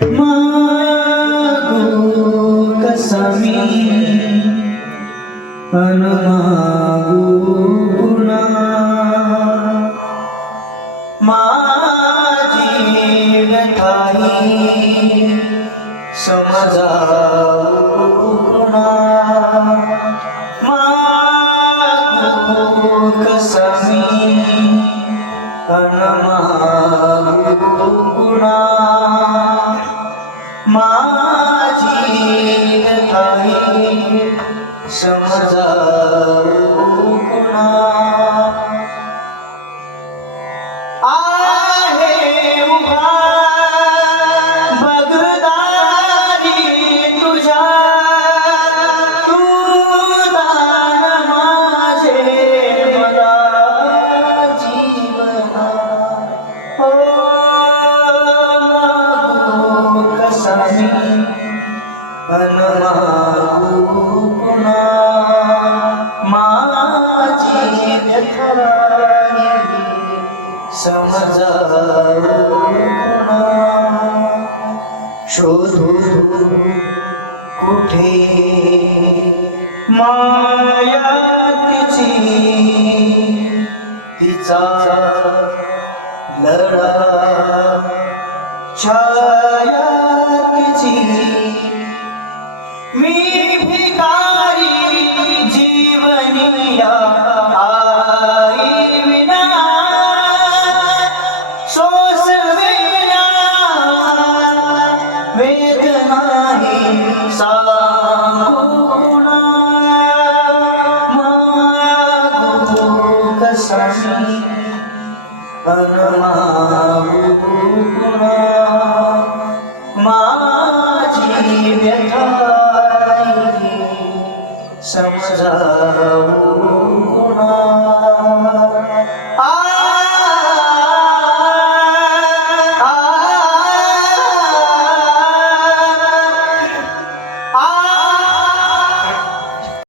मागू कसा मी अन मागू पुन्हा माझी व्यथाही समजावू पुन्हा मागू कसा मी अन मागू पुन्हा माझी व्यथाही समजावू पुन्हा आहे उभा बगदारी तुझ्या तू दान माझे मला जीवना हो मागू कसा मी अन मागू पुन्हा माझी व्यथाही समजावू पुन्हा शोधू कुठे माया तिची तिचा लढा छाया तिची मी भिकारी जीवनिया आई विना सोसवेला वेदनाही सांगुणा मागू कसा मी अन मागू पुन्हा माझी व्यथा समजावू